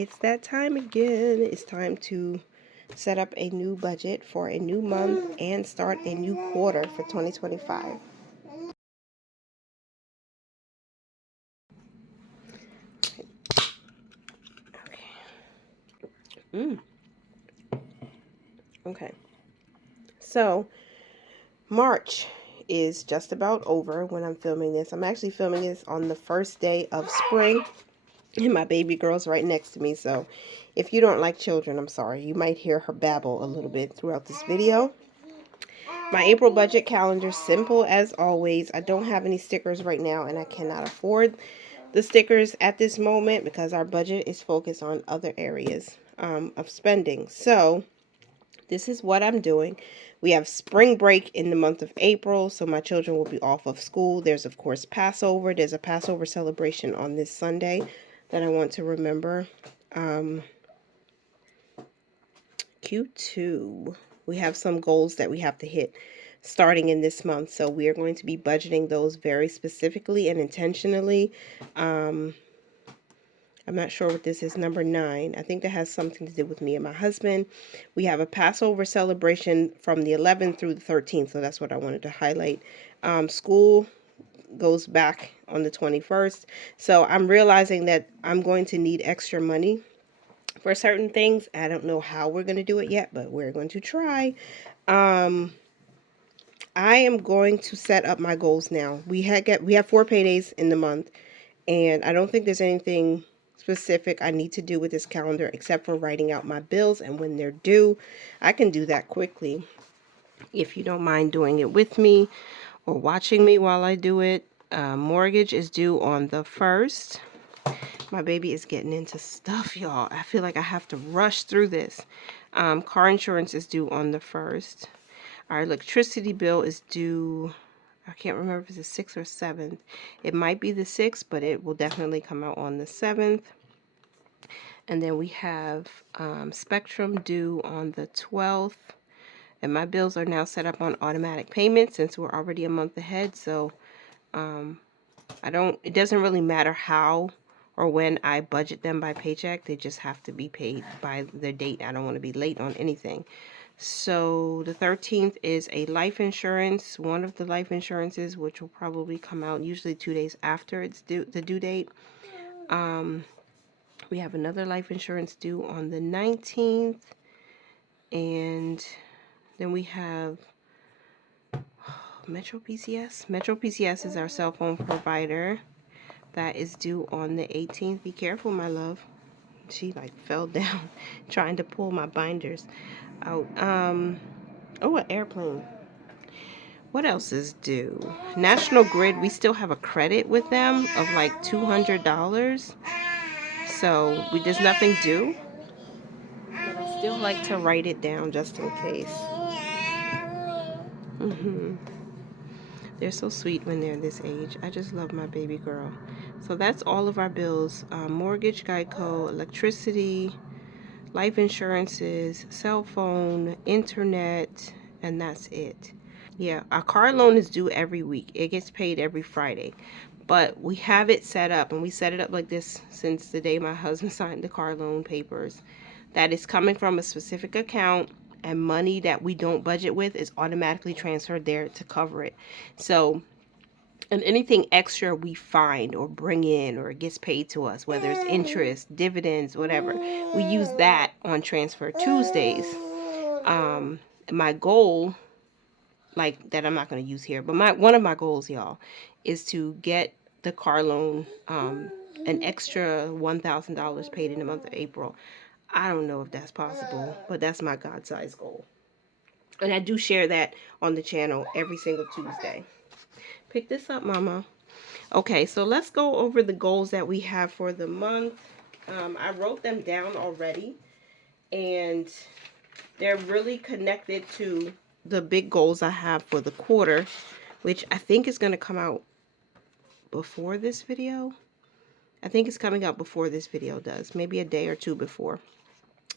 It's that time again. It's time to set up a new budget for a new month and start a new quarter for 2025. Okay. So, March is just about over when I'm filming this. I'm actually filming this on the first day of spring, and my baby girl's right next to me. So, if you don't like children, I'm sorry. You might hear her babble a little bit throughout this video. My April budget calendar, simple as always. I don't have any stickers right now, and I cannot afford the stickers at this moment because our budget is focused on other areas of spending. So this is what I'm doing. We have spring break in the month of April, so my children will be off of school. There's, of course, Passover. There's a Passover celebration on this Sunday that I want to remember. Q2. We have some goals that we have to hit starting in this month. So we are going to be budgeting those very specifically and intentionally. I'm not sure what this is, number 9. I think that has something to do with me and my husband. We have a Passover celebration from the 11th through the 13th. So that's what I wanted to highlight. School goes back on the 21st. So I'm realizing that I'm going to need extra money for certain things. I don't know how we're going to do it yet, but we're going to try. I am going to set up my goals now. We have 4 paydays in the month, and I don't think there's anything specific I need to do with this calendar except for writing out my bills and when they're due. I can do that quickly if you don't mind doing it with me or watching me while I do it. Mortgage is due on the 1st. My baby is getting into stuff, y'all. I feel like I have to rush through this. Car insurance is due on the 1st. Our electricity bill is due, I can't remember if it's the 6th or 7th. It might be the 6th, but it will definitely come out on the 7th. And then we have Spectrum due on the 12th. And my bills are now set up on automatic payment since we're already a month ahead. So it doesn't really matter how or when I budget them by paycheck. They just have to be paid by the date. I don't want to be late on anything. So the 13th is a life insurance, one of the life insurances, which will probably come out usually 2 days after it's due, the due date. We have another life insurance due on the 19th. And then we have Metro PCS. Metro PCS is our cell phone provider. That is due on the 18th. Be careful, my love. She like fell down trying to pull my binders out. Oh, an airplane. What else is due? National Grid, we still have a credit with them of like $200. So there's nothing due. But I still like to write it down just in case. They're so sweet when they're this age. I just love my baby girl. So that's all of our bills. Mortgage, Geico, electricity, life insurances, cell phone, internet, and that's it. Yeah, our car loan is due every week. It gets paid every Friday. But we have it set up, and we set it up like this since the day my husband signed the car loan papers, that is coming from a specific account, and money that we don't budget with is automatically transferred there to cover it. So, and anything extra we find or bring in or it gets paid to us, whether it's interest, dividends, whatever, we use that on Transfer Tuesdays. My goal, like that I'm not going to use here, but one of my goals, y'all, is to get the car loan an extra $1,000 paid in the month of April. I don't know if that's possible, but that's my God-sized goal. And I do share that on the channel every single Tuesday. Pick this up, Mama. Okay, so let's go over the goals that we have for the month. I wrote them down already, and they're really connected to the big goals I have for the quarter, which I think is going to come out before this video. I think it's coming out before this video does, maybe a day or two before.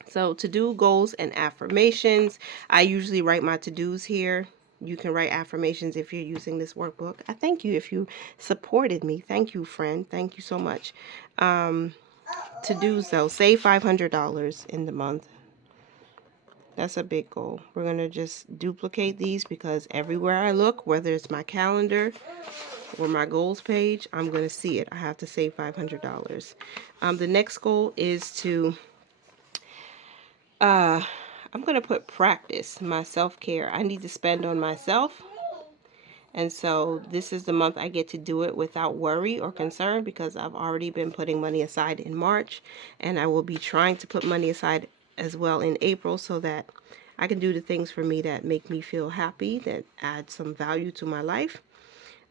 So to-do goals and affirmations, I usually write my to-dos here. You can write affirmations if you're using this workbook. I thank you if you supported me. Thank you, friend. Thank you so much. to-dos though. Save $500 in the month. That's a big goal. We're going to just duplicate these because everywhere I look, whether it's my calendar or my goals page, I'm going to see it. I have to save $500. The next goal is to, I'm going to put practice my self-care. I need to spend on myself. And so this is the month I get to do it without worry or concern because I've already been putting money aside in March, and I will be trying to put money aside as well in April so that I can do the things for me that make me feel happy, that add some value to my life.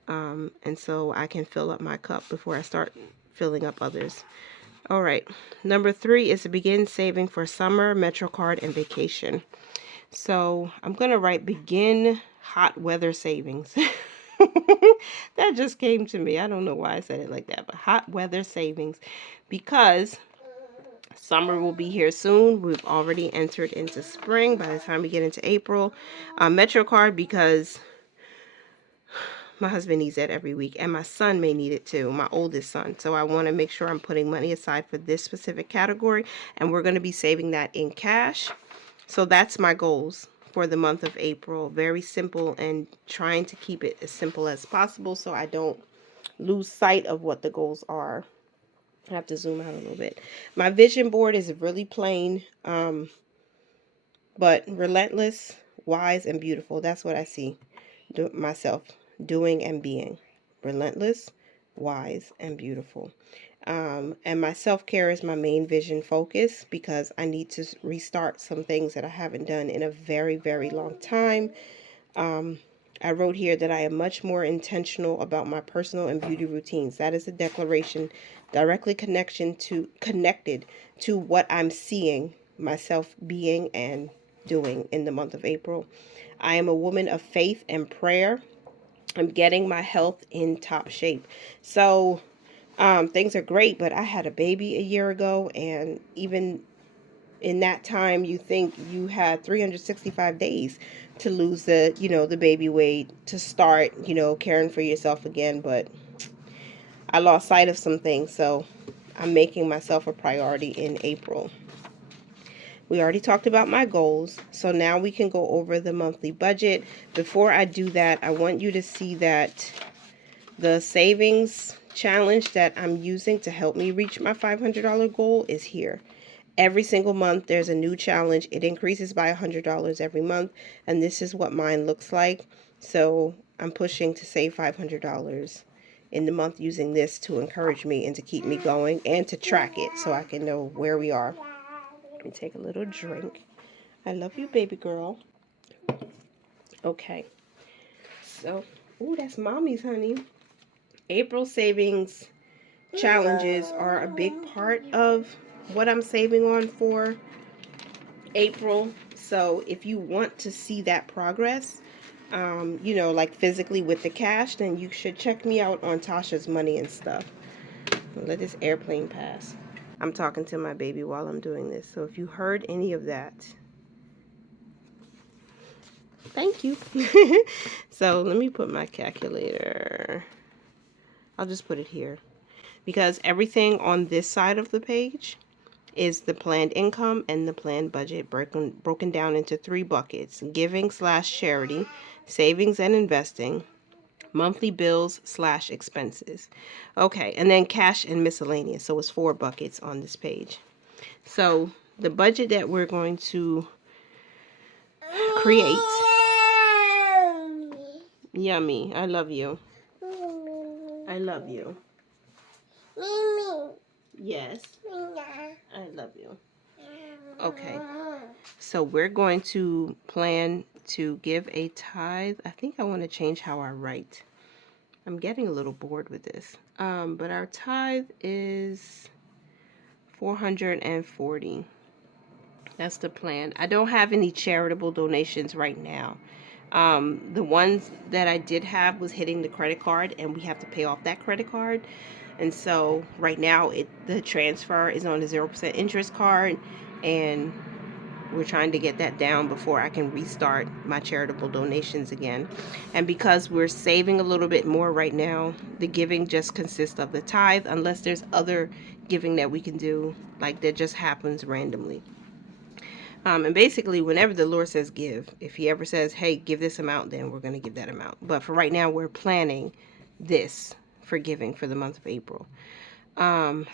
And so I can fill up my cup before I start filling up others. All right. Number 3 is to begin saving for summer, MetroCard, and vacation. So I'm going to write begin hot weather savings. That just came to me. I don't know why I said it like that, but hot weather savings, because summer will be here soon. We've already entered into spring by the time we get into April. MetroCard, because my husband needs that every week, and my son may need it too, my oldest son. So I want to make sure I'm putting money aside for this specific category, and we're going to be saving that in cash. So that's my goals for the month of April. Very simple, and trying to keep it as simple as possible so I don't lose sight of what the goals are. I have to zoom out a little bit. My vision board is really plain, but relentless, wise, and beautiful. That's what I see myself doing and being. Relentless, wise, and beautiful. And my self-care is my main vision focus because I need to restart some things that I haven't done in a very, very long time. I wrote here that I am much more intentional about my personal and beauty routines. That is a declaration directly connected to what I'm seeing myself being and doing in the month of April. I am a woman of faith and prayer. I'm getting my health in top shape. So things are great, but I had a baby a year ago, and even in that time, you think you had 365 days to lose the baby weight, to start, caring for yourself again. But I lost sight of some things, so I'm making myself a priority in April. We already talked about my goals, so now we can go over the monthly budget. Before I do that, I want you to see that the savings challenge that I'm using to help me reach my $500 goal is here. Every single month, there's a new challenge. It increases by $100 every month, and this is what mine looks like. So I'm pushing to save $500 in the month using this to encourage me and to keep me going and to track it so I can know where we are. Let me take a little drink. I love you, baby girl. Okay. So, ooh, that's mommy's, honey. April savings challenges are a big part of what I'm saving on for April. So if you want to see that progress, like physically with the cash, then you should check me out on Tasha's Money and Stuff. I'll let this airplane pass. I'm talking to my baby while I'm doing this. So if you heard any of that, thank you. So let me put my calculator. I'll just put it here because everything on this side of the page is the planned income and the planned budget broken down into 3 buckets: giving/charity, savings and investing, monthly bills/expenses. Okay, and then cash and miscellaneous. So it's 4 buckets on this page. So the budget that we're going to create. Yummy. I love you. I love you. Yes. I love you. Okay. So we're going to plan to give a tithe. I think I want to change how I write. I'm getting a little bored with this. But our tithe is 440. That's the plan. I don't have any charitable donations right now. The ones that I did have was hitting the credit card, and we have to pay off that credit card. And so right now the transfer is on a 0% interest card, and we're trying to get that down before I can restart my charitable donations again. And because we're saving a little bit more right now, the giving just consists of the tithe, unless there's other giving that we can do, like that just happens randomly. And basically, whenever the Lord says give, if He ever says, hey, give this amount, then we're going to give that amount. But for right now, we're planning this for giving for the month of April.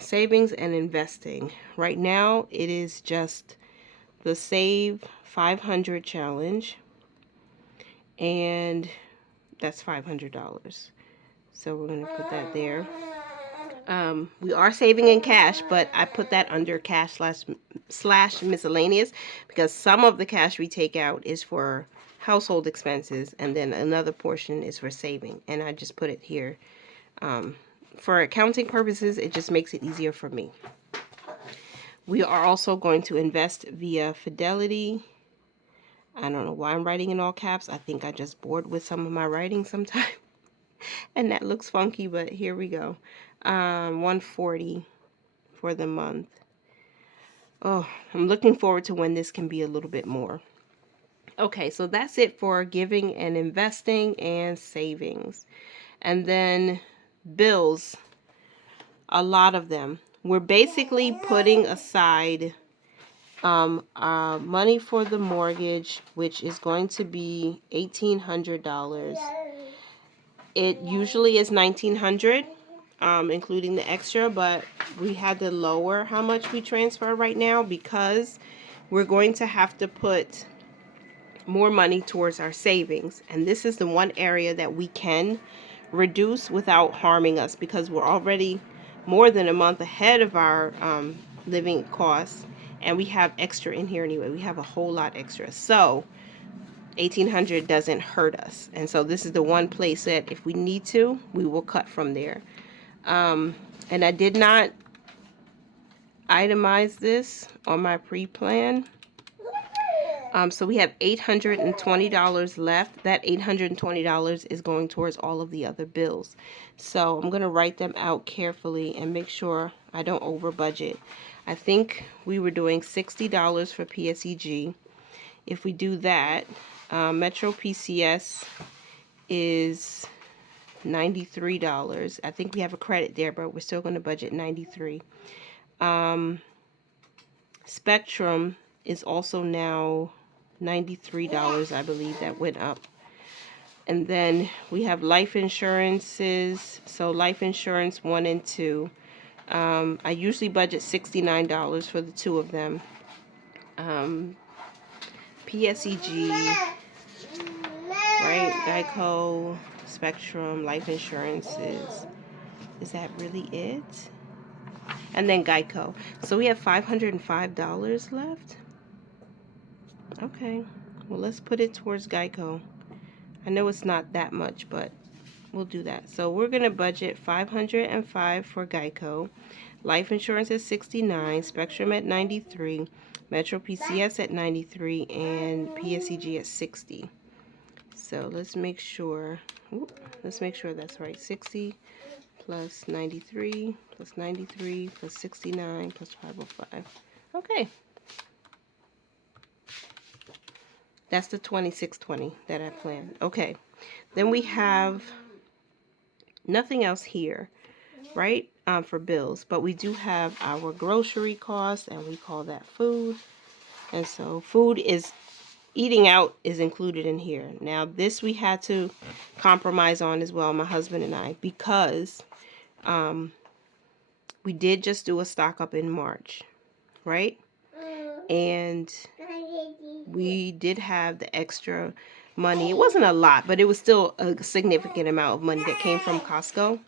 Savings and investing. Right now, it is just the Save 500 challenge, and that's $500. So we're going to put that there. We are saving in cash, but I put that under cash slash miscellaneous because some of the cash we take out is for household expenses, and then another portion is for saving. And I just put it here. For accounting purposes, it just makes it easier for me. We are also going to invest via Fidelity. I don't know why I'm writing in all caps. I think I just bored with some of my writing sometimes. And that looks funky, but here we go. 140 for the month. Oh, I'm looking forward to when this can be a little bit more. Okay, so that's it for giving and investing and savings. And then bills, a lot of them. We're basically putting aside money for the mortgage, which is going to be $1,800. It usually is $1,900, including the extra, but we had to lower how much we transfer right now because we're going to have to put more money towards our savings. And this is the one area that we can reduce without harming us because we're already more than a month ahead of our living costs, and we have extra in here anyway. We have a whole lot extra. So $1,800 doesn't hurt us. And so this is the one place that if we need to, we will cut from there. And I did not itemize this on my pre-plan. So we have $820 left. That $820 is going towards all of the other bills. So I'm going to write them out carefully and make sure I don't over budget. I think we were doing $60 for PSEG. If we do that, Metro PCS is $93. I think we have a credit there, but we're still going to budget $93. Spectrum is also now $93, I believe. That went up. And then we have life insurances. So life insurance 1 and 2. I usually budget $69 for the two of them. PSEG, right? Geico, Spectrum, life insurances. Is that really it? And then Geico. So we have $505 left. Okay. Well, let's put it towards Geico. I know it's not that much, but we'll do that. So we're going to budget $505 for Geico. Life insurance at $69, Spectrum at $93, Metro PCS at $93, and PSEG at $60. So let's make sure. Let's make sure that's right. 60 plus 93 plus 93 plus 69 plus 505. Okay. That's the 2620 that I planned. Okay. Then we have nothing else here, right? For bills, but we do have our grocery costs, and we call that food. And so food is, eating out is included in here. Now this we had to compromise on as well, my husband and I, because we did just do a stock up in March, right? And we did have the extra money. It wasn't a lot, but it was still a significant amount of money that came from Costco.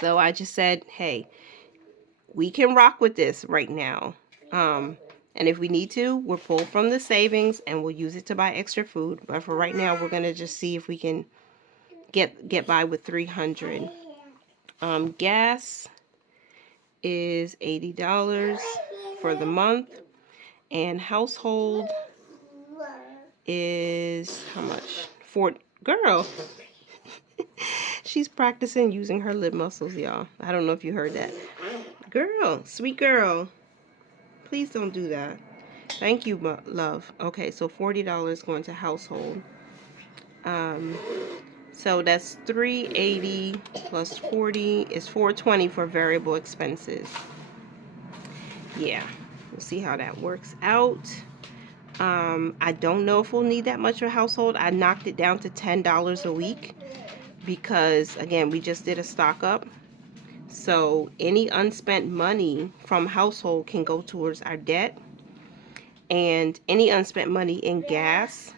So I just said, hey, we can rock with this right now. And if we need to, we'll pull from the savings and we'll use it to buy extra food. But for right now, we're going to just see if we can get by with $300. Gas is $80 for the month. And household is how much? Girl. She's practicing using her lip muscles, y'all. I don't know if you heard that. Girl, sweet girl. Please don't do that. Thank you, love. Okay, so $40 going to household. So that's $380 plus 40 is $420 for variable expenses. yeah, we'll see how that works out. I don't know if we'll need that much for a household. I knocked it down to $10 a week because, again, we just did a stock up. So any unspent money from household can go towards our debt, and any unspent money in gas,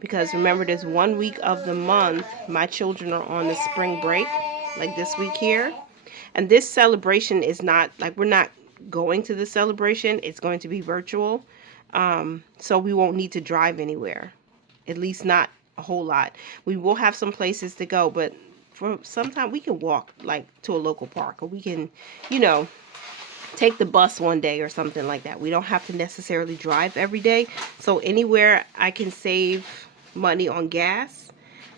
because remember, there's 1 week of the month my children are on the spring break, like this week here. And this celebration is not, like, we're not going to the celebration. It's going to be virtual. So we won't need to drive anywhere, at least not a whole lot. We will have some places to go, but for some time we can walk, like, to a local park, or we can, you know, take the bus one day or something like that. We don't have to necessarily drive every day. So anywhere I can save money on gas,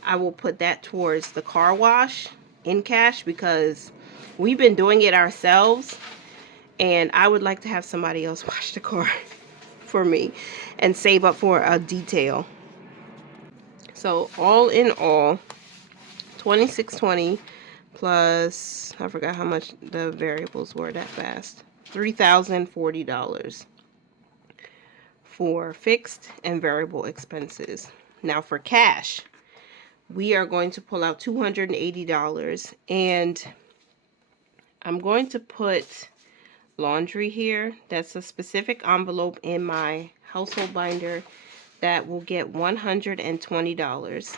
I will put that towards the car wash in cash, because we've been doing it ourselves, and I would like to have somebody else wash the car for me and save up for a detail. So all in all, 2620 plus, I forgot how much the variables were that fast. $3,040 for fixed and variable expenses. Now for cash, we are going to pull out $280, and I'm going to put laundry here. That's a specific envelope in my household binder that will get $120.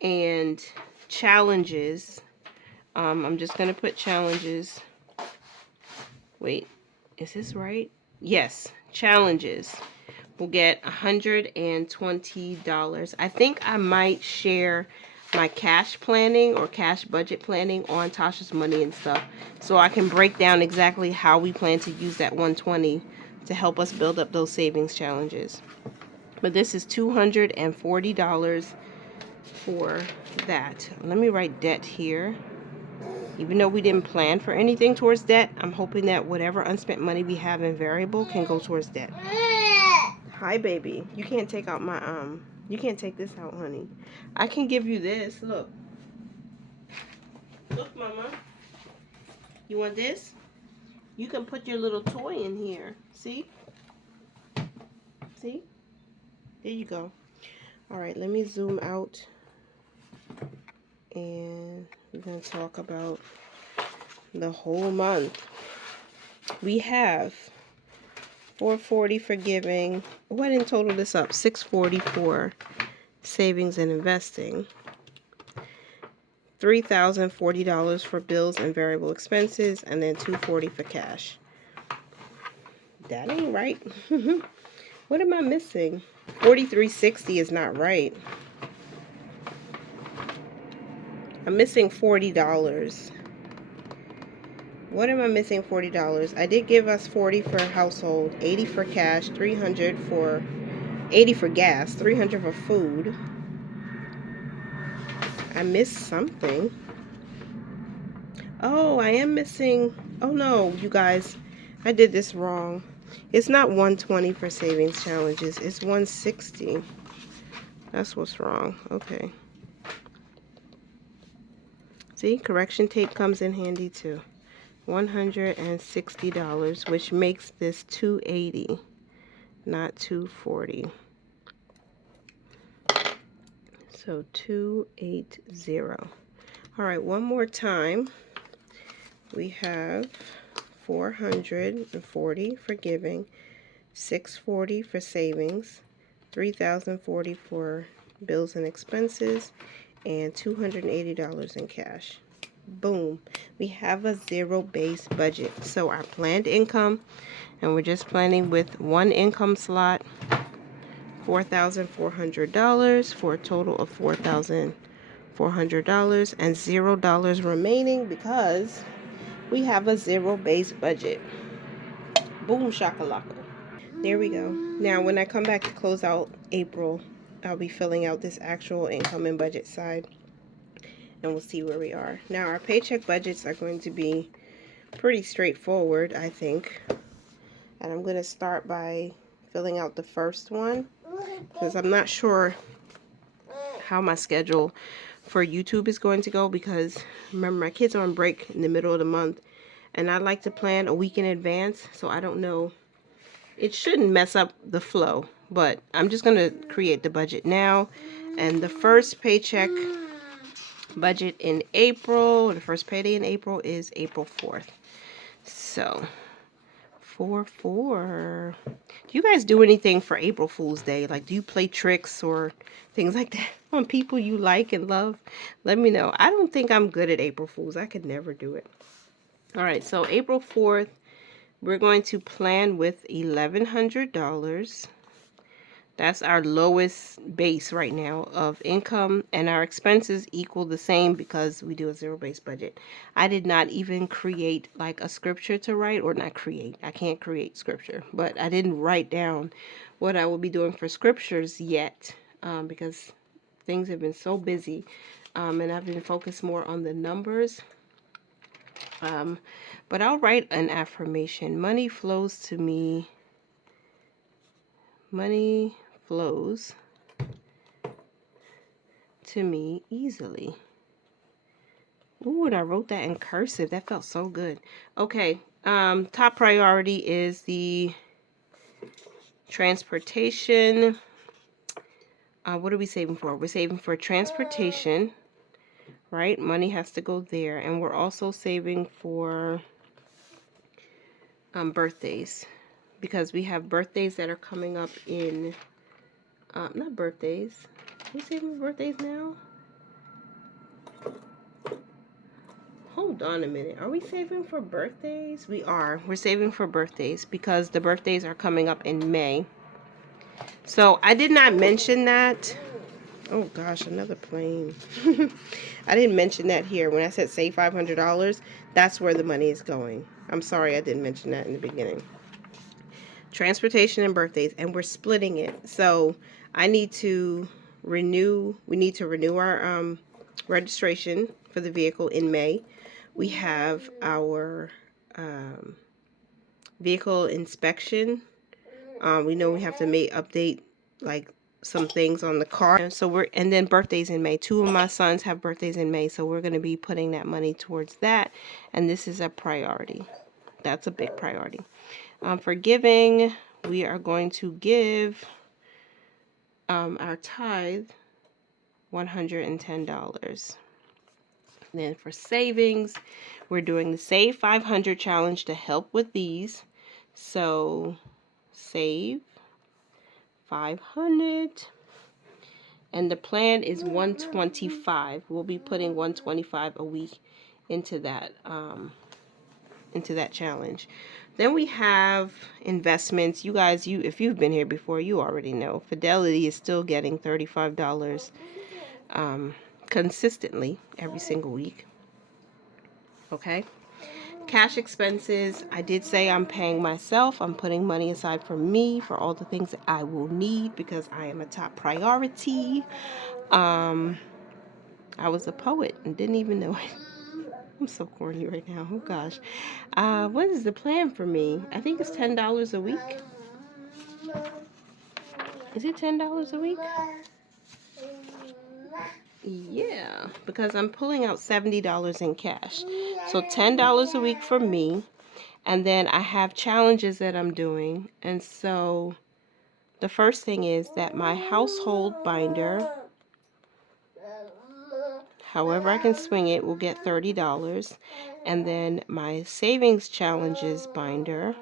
And challenges, I'm just going to put challenges. Wait, is this right? Yes, challenges will get $120. I think I might share my cash planning or cash budget planning on Tasha's Money and Stuff, so I can break down exactly how we plan to use that 120 to help us build up those savings challenges. But this is $240 for that. Let me write debt here. Even though we didn't plan for anything towards debt, I'm hoping that whatever unspent money we have in variable can go towards debt. Hi, baby. You can't take out my, you can't take this out, honey. I can give you this. Look. Look, Mama. You want this? You can put your little toy in here. See? See? There you go. All right, let me zoom out. And we're going to talk about the whole month. We have $440 for giving. Oh, I didn't total this up. $640 for savings and investing. $3,040 for bills and variable expenses, and then $240 for cash. That ain't right. What am I missing? $43.60 is not right. I'm missing $40. What am I missing $40? I did give us $40 for household, $80 for cash, $300 for $80 for gas, $300 for food. I missed something. Oh, I am missing. Oh no, you guys, I did this wrong. It's not 120 for savings challenges. It's 160. That's what's wrong. Okay. See, correction tape comes in handy too. $160, which makes this $280, not $240. So $280. All right, one more time. We have $440 for giving, $640 for savings, $3,040 for bills and expenses, and $280 in cash. Boom. We have a zero-based budget. So our planned income, and we're just planning with one income slot, $4,400 for a total of $4,400, and $0 remaining because we have a zero-based budget. Boom shakalaka. There we go. Now when I come back to close out April, I'll be filling out this actual income and budget side, and we'll see where we are. Now our paycheck budgets are going to be pretty straightforward, I think. And I'm going to start by filling out the first one, because I'm not sure how my schedule for YouTube is going to go, because remember, my kids are on break in the middle of the month, and I like to plan a week in advance, so I don't know. It shouldn't mess up the flow, but I'm just going to create the budget now. And the first paycheck budget in April, the first payday in April is April 4th. So, 4/4. Do you guys do anything for April Fool's Day? Like, do you play tricks or things like that on people you like and love? Let me know. I don't think I'm good at April Fools. I could never do it. All right, so April 4th, we're going to plan with $1,100. That's our lowest base right now of income, and our expenses equal the same because we do a zero-based budget. I did not even create like a scripture to write, or not create. I can't create scripture, but I didn't write down what I will be doing for scriptures yet because things have been so busy, and I've been focused more on the numbers. But I'll write an affirmation. Money flows to me. Money flows to me easily. Ooh, and I wrote that in cursive. That felt so good. Okay, top priority is the transportation. What are we saving for? We're saving for transportation, right? Money has to go there. And we're also saving for birthdays, because we have birthdays that are coming up in, not birthdays. Are we saving for birthdays now? Hold on a minute. Are we saving for birthdays? We are. We're saving for birthdays because the birthdays are coming up in May. So I did not mention that. Oh gosh, another plane. I didn't mention that here. When I said save $500, that's where the money is going. I'm sorry I didn't mention that in the beginning. Transportation and birthdays, and we're splitting it. So I need to renew, we need to renew our registration for the vehicle in May. We have our vehicle inspection. We know we have to update like some things on the car. And then birthdays in May. Two of my sons have birthdays in May, so we're going to be putting that money towards that. And this is a priority. That's a big priority. For giving, we are going to give our tithe $110. Then for savings, we're doing the Save 500 challenge to help with these. So save 500, and the plan is 125. We'll be putting 125 a week into that challenge. Then we have investments. You guys, if you've been here before, you already know Fidelity is still getting $35 consistently every single week. Okay. Cash expenses, I did say I'm paying myself. I'm putting money aside for me, for all the things that I will need, because I am a top priority. I was a poet and didn't even know it. I'm so corny right now. Oh gosh. What is the plan for me? I think it's $10 a week. Is it $10 a week? Yeah, because I'm pulling out $70 in cash. So $10 a week for me. And then I have challenges that I'm doing. And so the first thing is that my household binder, however I can swing it, will get $30. And then my savings challenges binder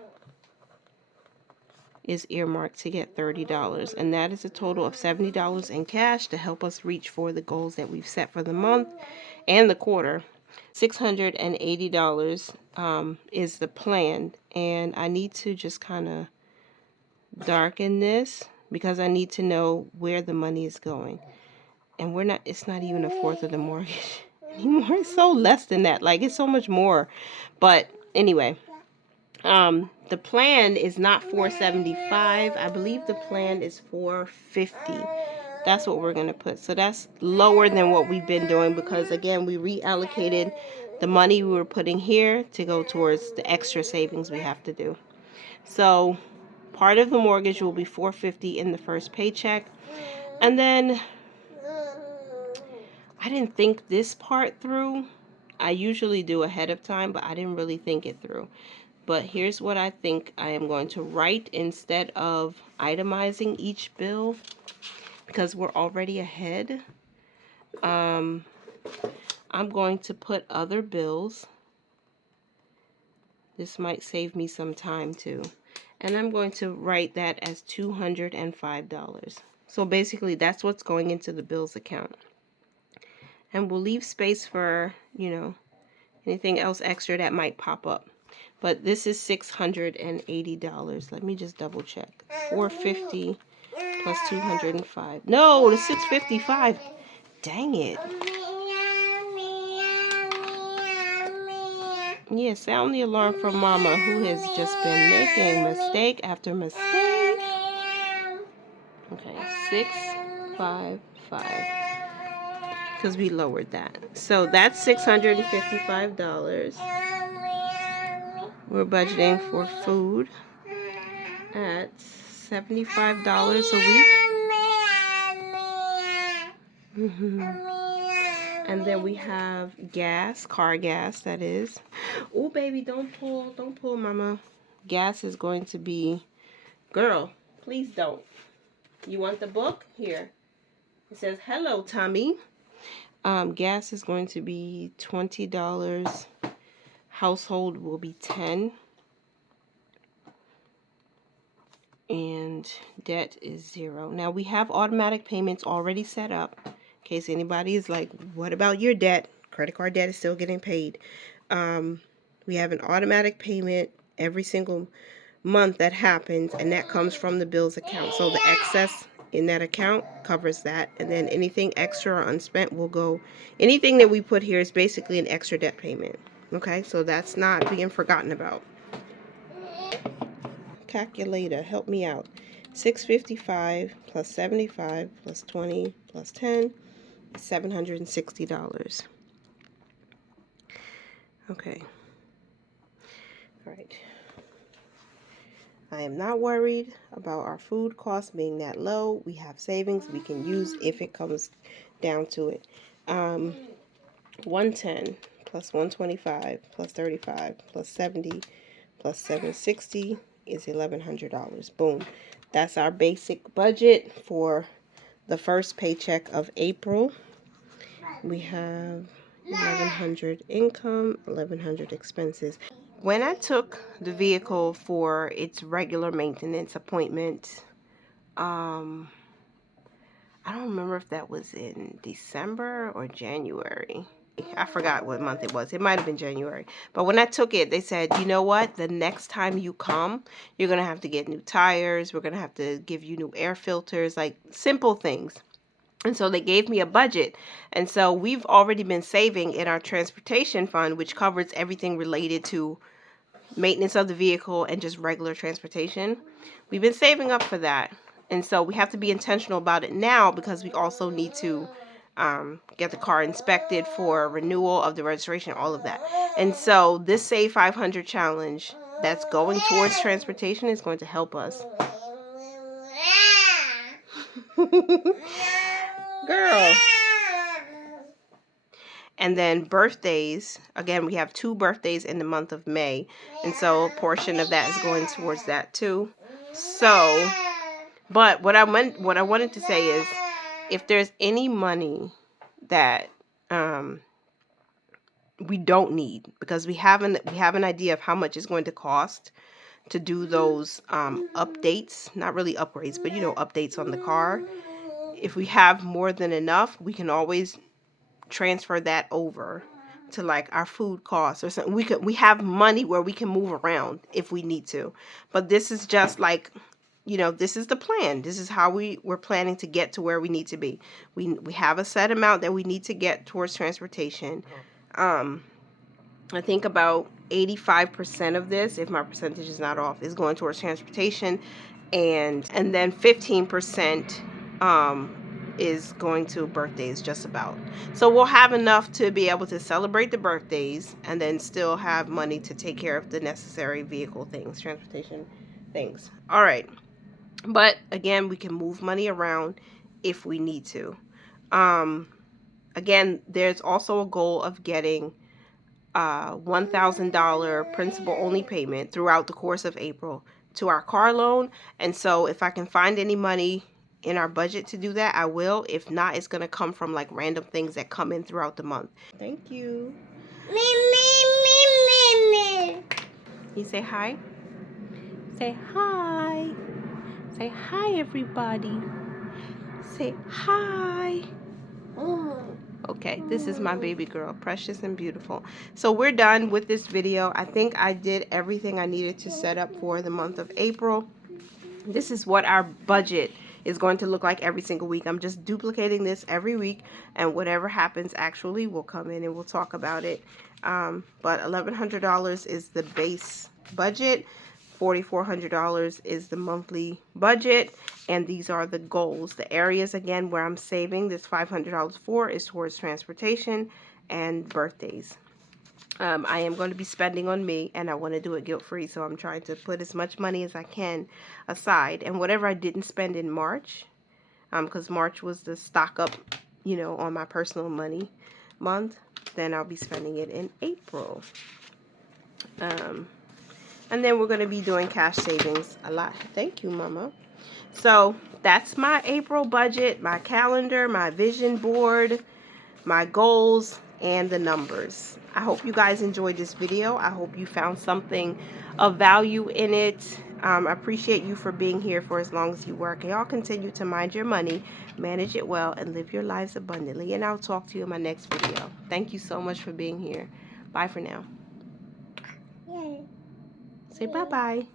is earmarked to get $30. And that is a total of $70 in cash to help us reach for the goals that we've set for the month and the quarter. $680 is the plan, and I need to just kind of darken this because I need to know where the money is going. And it's not even a fourth of the mortgage anymore. It's so less than that. Like, it's so much more. But anyway, the plan is not $475. I believe the plan is $450. That's what we're going to put. So that's lower than what we've been doing because, again, we reallocated the money we were putting here to go towards the extra savings we have to do. So part of the mortgage will be $450 in the first paycheck. And then I didn't think this part through. I usually do ahead of time, but I didn't really think it through. But here's what I think I am going to write instead of itemizing each bill, because we're already ahead. I'm going to put other bills. This might save me some time too. And I'm going to write that as $205. So basically that's what's going into the bills account. And we'll leave space for, anything else extra that might pop up. But this is $680. Let me just double check. 450 plus 205. No, the 655. Dang it. Yeah, sound the alarm from Mama, who has just been making mistake after mistake. Okay, 655. Because we lowered that. So that's $655. We're budgeting for food at $75 a week. And then we have gas, car gas, that is. Oh, baby, don't pull, Mama. Gas is going to be, girl, please don't. You want the book? Here. It says, hello, Tommy. Gas is going to be $20. Household will be $10. And debt is $0. Now, we have automatic payments already set up. In case anybody is like, what about your debt? Credit card debt is still getting paid. We have an automatic payment every single month that happens, and that comes from the bills account. So the excess in that account covers that, and then anything extra or unspent will go. Anything that we put here is basically an extra debt payment. Okay, so that's not being forgotten about. Calculator, help me out. 655 plus 75 plus 20 plus 10 is $760. Okay. All right. I am not worried about our food costs being that low. We have savings we can use if it comes down to it. 110 plus 125 plus 35 plus 70 plus 760 is $1,100. Boom. That's our basic budget for the first paycheck of April. We have 1,100 income, 1,100 expenses. When I took the vehicle for its regular maintenance appointment, I don't remember if that was in December or January. I forgot what month it was. It might have been January. But when I took it, they said, you know what? The next time you come, you're going to have to get new tires. We're going to have to give you new air filters, like simple things. And so they gave me a budget. And so we've already been saving in our transportation fund, which covers everything related to maintenance of the vehicle and just regular transportation. We've been saving up for that. And so we have to be intentional about it now, because we also need to get the car inspected for renewal of the registration, all of that. And so this Save 500 challenge that's going towards transportation is going to help us. Girl. And then birthdays, again, we have 2 birthdays in the month of May. And so a portion of that is going towards that too. So, but what I wanted to say is, if there's any money that we don't need, because we have an idea of how much it's going to cost to do those updates, not really upgrades, but updates on the car. If we have more than enough, we can always transfer that over to like our food costs or something. We have money where we can move around if we need to. But this is just like, this is the plan. This is how we're planning to get to where we need to be. We have a set amount that we need to get towards transportation. I think about 85% of this, if my percentage is not off, is going towards transportation, and then 15% is going to birthdays, just about. So we'll have enough to be able to celebrate the birthdays and then still have money to take care of the necessary vehicle things, transportation things. All right. But again, we can move money around if we need to. Again, there's also a goal of getting $1,000 principal only payment throughout the course of April to our car loan. And so if I can find any money in our budget to do that, I will. If not, it's going to come from like random things that come in throughout the month. Thank you. You say hi? Say hi. Say hi, everybody. Say hi. Okay, this is my baby girl, precious and beautiful. So we're done with this video. I think I did everything I needed to set up for the month of April. This is what our budget is going to look like every single week. I'm just duplicating this every week, and whatever happens actually will come in and we'll talk about it. But $1,100 is the base budget. $4,400 is the monthly budget, and these are the goals. The areas, again, where I'm saving this $500 for is towards transportation and birthdays. I am going to be spending on me, and I want to do it guilt-free, so I'm trying to put as much money as I can aside. And whatever I didn't spend in March, because March was the stock up, you know, on my personal money month, then I'll be spending it in April. And then we're going to be doing cash savings a lot. Thank you, Mama. So that's my April budget, my calendar, my vision board, my goals, and the numbers. I hope you guys enjoyed this video. I hope you found something of value in it. I appreciate you for being here for as long as you work. Y'all continue to mind your money, manage it well, and live your lives abundantly. And I'll talk to you in my next video. Thank you so much for being here. Bye for now. Say bye-bye.